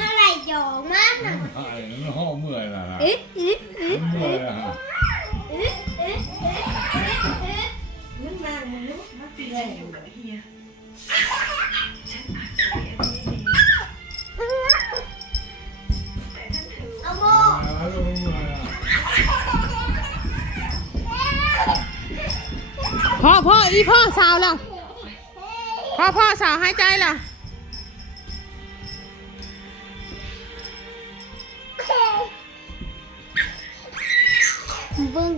อะไรหยองมากนะไอ้มันห้องเมื่อยล่ะ อพ่ออีพ่อสาวล่ะพ่อพ่อสาวหายใจล่ะบึ้ง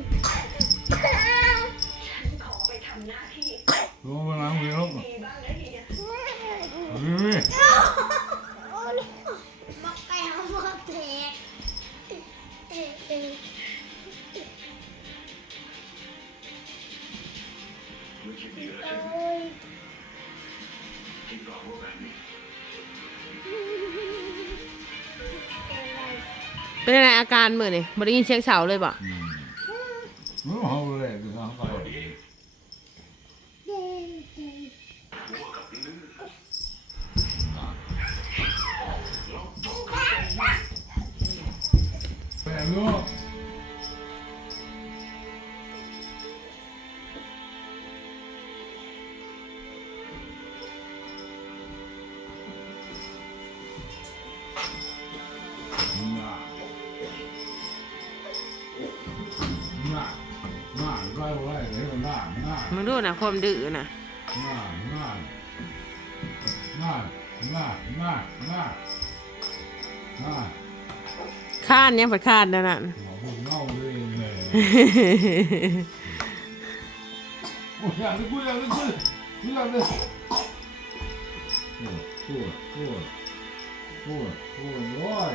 ฉันขอไปทำหน้าที่ลงมาล้างมือลูก เป็นอะไรอาการเหมือนี่บ่ได้ยินเสียงเสาเลยบ่มั ดูนะความดื้อนะน่าน่าน่าน่าน่าน่าน่าข้านยังไปข้านนั่นน่ะหัวพวกเน่าเลยเลยโอ้ยอยากจะพูอยากจะพูดอยากจะพูดพูดพูดพูดโอ้ย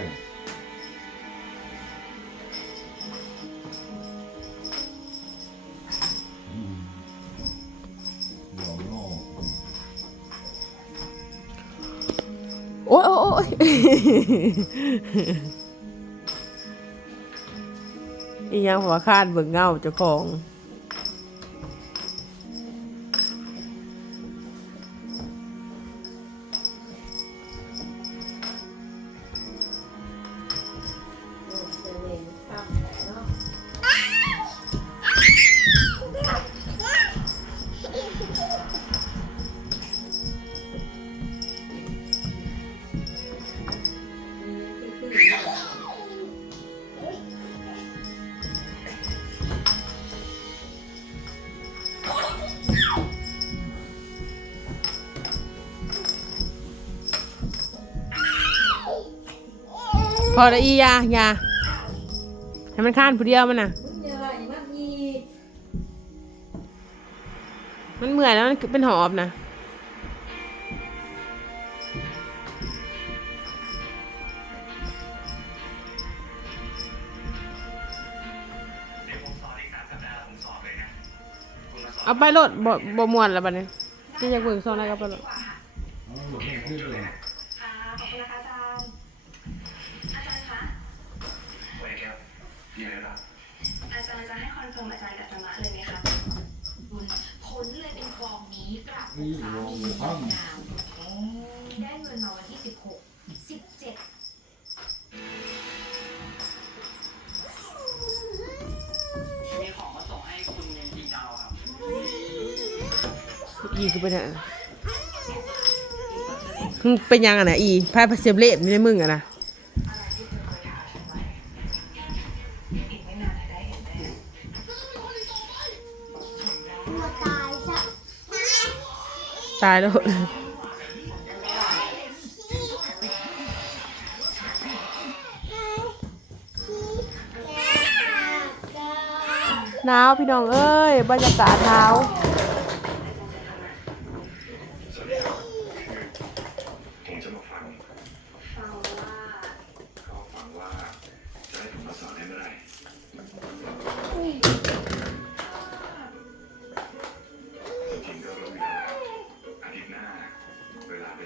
ยอียังหัวขาดเบิ่งเงาเจ้าของ อละอียายาให้มันข้านผู้เดียวมันน่ะ มันอีกมันเมื่อยแล้วมันเป็นหอบนะเอาไปโหลดบ่บ่มวนแล้วบัดนี้ที่อยากเบิ่งโซนอะไรก็ไปโหลดเอาหมดขึ้นเลย ค่ะขอบคุณนะคะอาจารย์ อาจารย์คะ ไว้แก้วมีอะไรหรอ อาจารย์จะให้คอนเฟิร์มอาจารย์กับสมะเลยไหมคะผลเลยเป็นฟองนี้กลับนี่สามีงามได้เงินมาวันที่16 17มีของมาส่งให้คุณเย็นจีเจ้าครับอีคือเป็นอะไรมึงเป็นยังอะนะอีพายพาเซเบเลตไม่ได้มึงอะนะ ตายแล้วหนาวพี่น้องเอ้ยบรรยากาศหนาว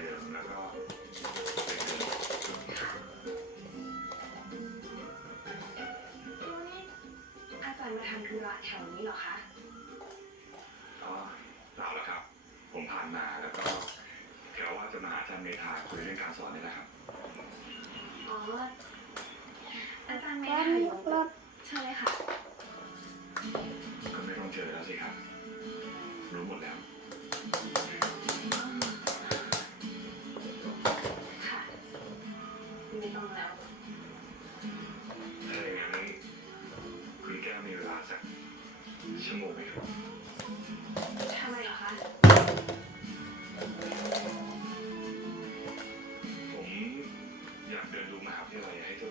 ดิมแล้วก็ไปเดินอาจารารย์มาทำธุระแถวนี้เหรอคะ อ๋อเปล่าแล้วครับ ผมผ่านมาแล้วก็เดี๋ยวว่าจะมาหาอาจารย์เมธาคุยเรื่องการสอนนี่แหละครับอ๋อ อาจารย์เมธาอยู่ใช่เลยค่ะ ก็ไม่ต้องเจอแล้วสิครับ รู้หมดแล้ว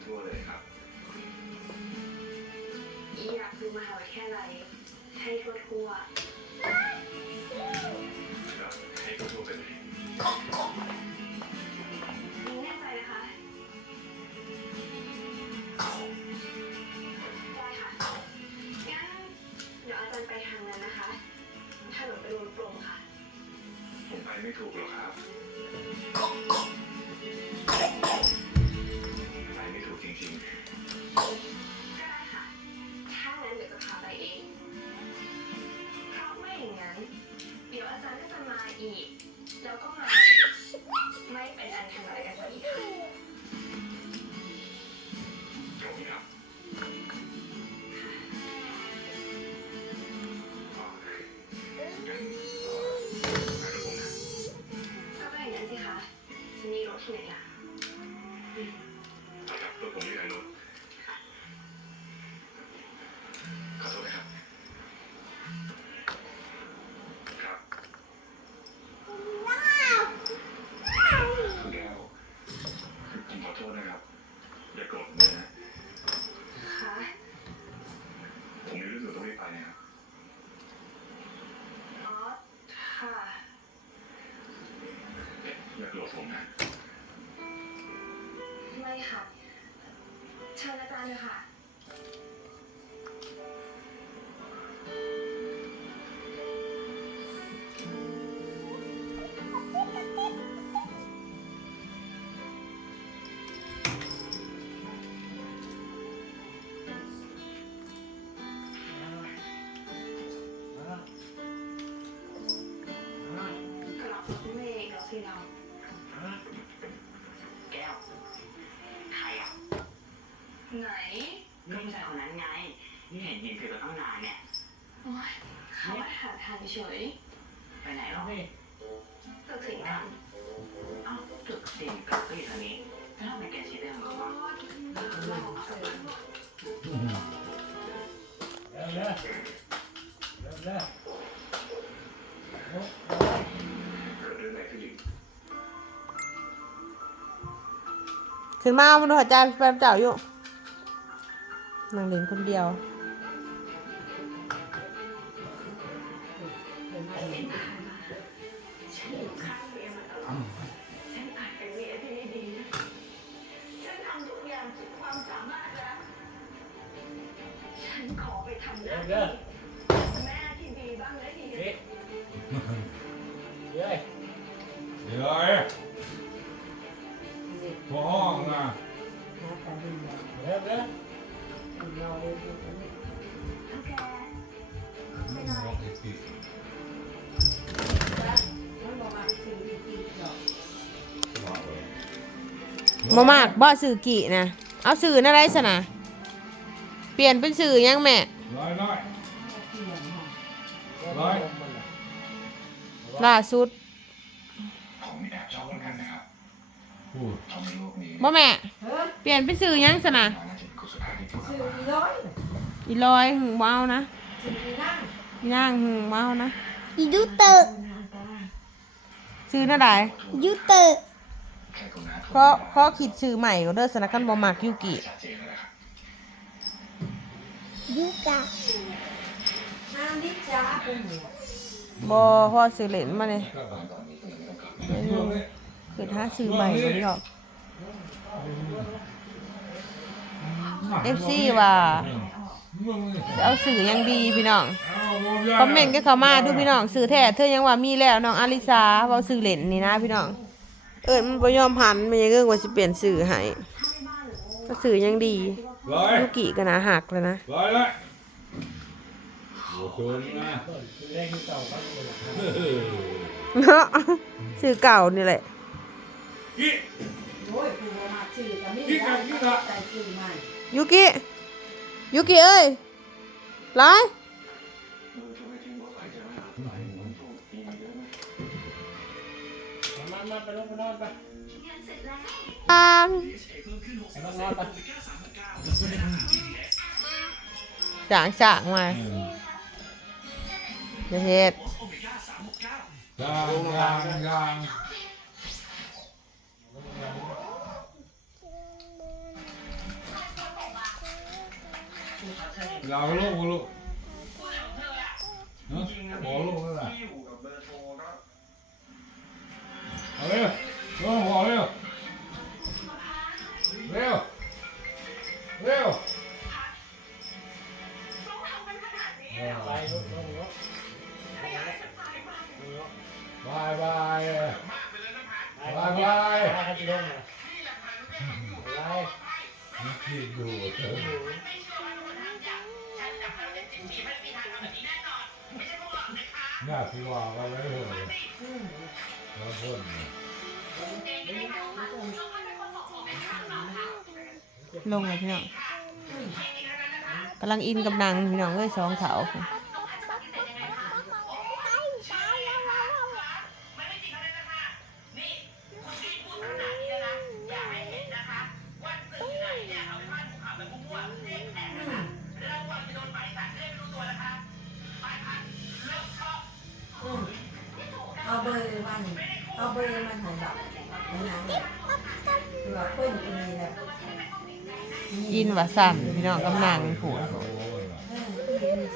ทั่วๆเลยครับ อยากดูมหาวิทยาลัยให้ทั่วก็ให้ทั่วๆไปเลยๆนี่แน่ใจนะคะ ได้ค่ะ งั้นเดี๋ยวอาจารย์ไปทางนั้นนะคะถนนไปโดนปรงค่ะ ผมไปไม่ถูกหรอกครับไปไม่ถูกจ ริงๆก็ได้ค่ะถ้างั้นเดี๋ยวจะพาไปเองเพราะไม่อย่างนั้น เดี๋ยวอาจารย์ก็จะมาอีก แล้วก็มาอีก ขอโทษนะครับ ครับคุณแก้วผมขอโทษนะครับ อย่าโกรธผมเลยนะ ค่ะ ผมมีเรื่องอื่นต้องรีบไปนะครับ อ๋อ ค่ะเอ๊ะอย่าโกรธผมนะ ไม่ค่ะ เชิญอาจารย์เลยค่ะ เมย์แล้วสิเราแก้ว ใครอะไหนก็ผู้ชายคนนั้นไง นี่เห็นยืนคุยกันตั้งนานเนี่ยโอ๊ยเขามาถามทางเฉย ไปไหนหรอตึกสิงกันเอ้าตึกสิ่งกับก็อยู่ทางนี้แล้วทำไมแกชี้เรื่องอ๋เขาอวะเราเสริมเร็วเร็วเร็วเร็ว ขึ้นมาเอามาดูหัวใจแป๊บเจ้าอยู่นางเล่นคนเดียวฉันอยู่ข้างเมียมาตลอดฉันอาจเป็นเมียที่ไม่ดีนะฉันทำทุกอย่างสุดความสามารถแล้วฉันขอ ไปทำหน้าที่แม่ที่ดีบ้างนะทีเฮ้ยเฮ้ยเดี๋ยวไอ้หัวห้องนะเร็วเร็วทั้งแกบอกอีกทีบอกเลยมามากบ่สื่อกี่นะ เอาสื่ออะไรสนะเปลี่ยนเป็นสื่อยังแม่ร้อยร้อยร้อยล่าสุดผมแอบชอบเหมือนกันนะครับ บ่แม่ เปลี่ยนเป็นสื่อยังสนะน่าจะเป็นคนสุดท้ายที่ถูกรับอีลอยหึงว้าวนะอีนั่งหึงว้าวนะยูเตอร์สื่อหน่าใดยูเตอร์แค่ตรงนั้นเพราะเพราะคิดสื่อใหม่ก็เด้อสนะคันบ่มักยูกิชัดเจนแล้วนะครับยูกาบ่เพราะสื่อเล่นมาเลย ก็ตอนตอนนี้ก็ยังไม่ต้องกลับเออคือถ้าสื่อใหม่ก็ไม่หรอก FC ว่ามึงนี่เอาสื่อยังดีพี่น้องเอาบ่ยากคอมเมนต์ก็เข้ามาดูพี่น้องสื่อแท้เธอยังว่ามีแล้วน้องอาริสาเว้าสื่อเล่นนี่นะพี่น้องเอิ้นมันบ่ยอมหันมันยังเรื่องว่าสิเปลี่ยนสื่อให้ก็สื่อยังดีร้อยยูกิก็น่าหักแล้วนะร้อยร้อยโอ้โหนะคือได้คือเก่าก็เลยเออเนาะชื่อเก่านี่แหละ กี้ โอ้ยกูบ่มาชื่อก็มีกี้กันกี้ละ ใส่ชื่อใหม่ยุกิยุกิเอ้ยไรมามาไปลงไปนอนไปงานเสร็จแล้วอ่างไปนอนนอนไปจางจางมาเดี๋ยวเฮ็ดยางยางยาง เราลูกลูกเนาะขอลูกนั่นแหละเอาเร็วเร็วขอเร็ว น้าที่ว่ากันเลยเหรอแล้วคนเนี่ยลงเลยพี่น้องกำลังอินกับนางพี่น้องเลยสองเขาเอ เอาเบอร์มันให้แบบมันยังเพื่อเพิ่นกินแหละอินว่าสั่นพี่น้องกำลังผัว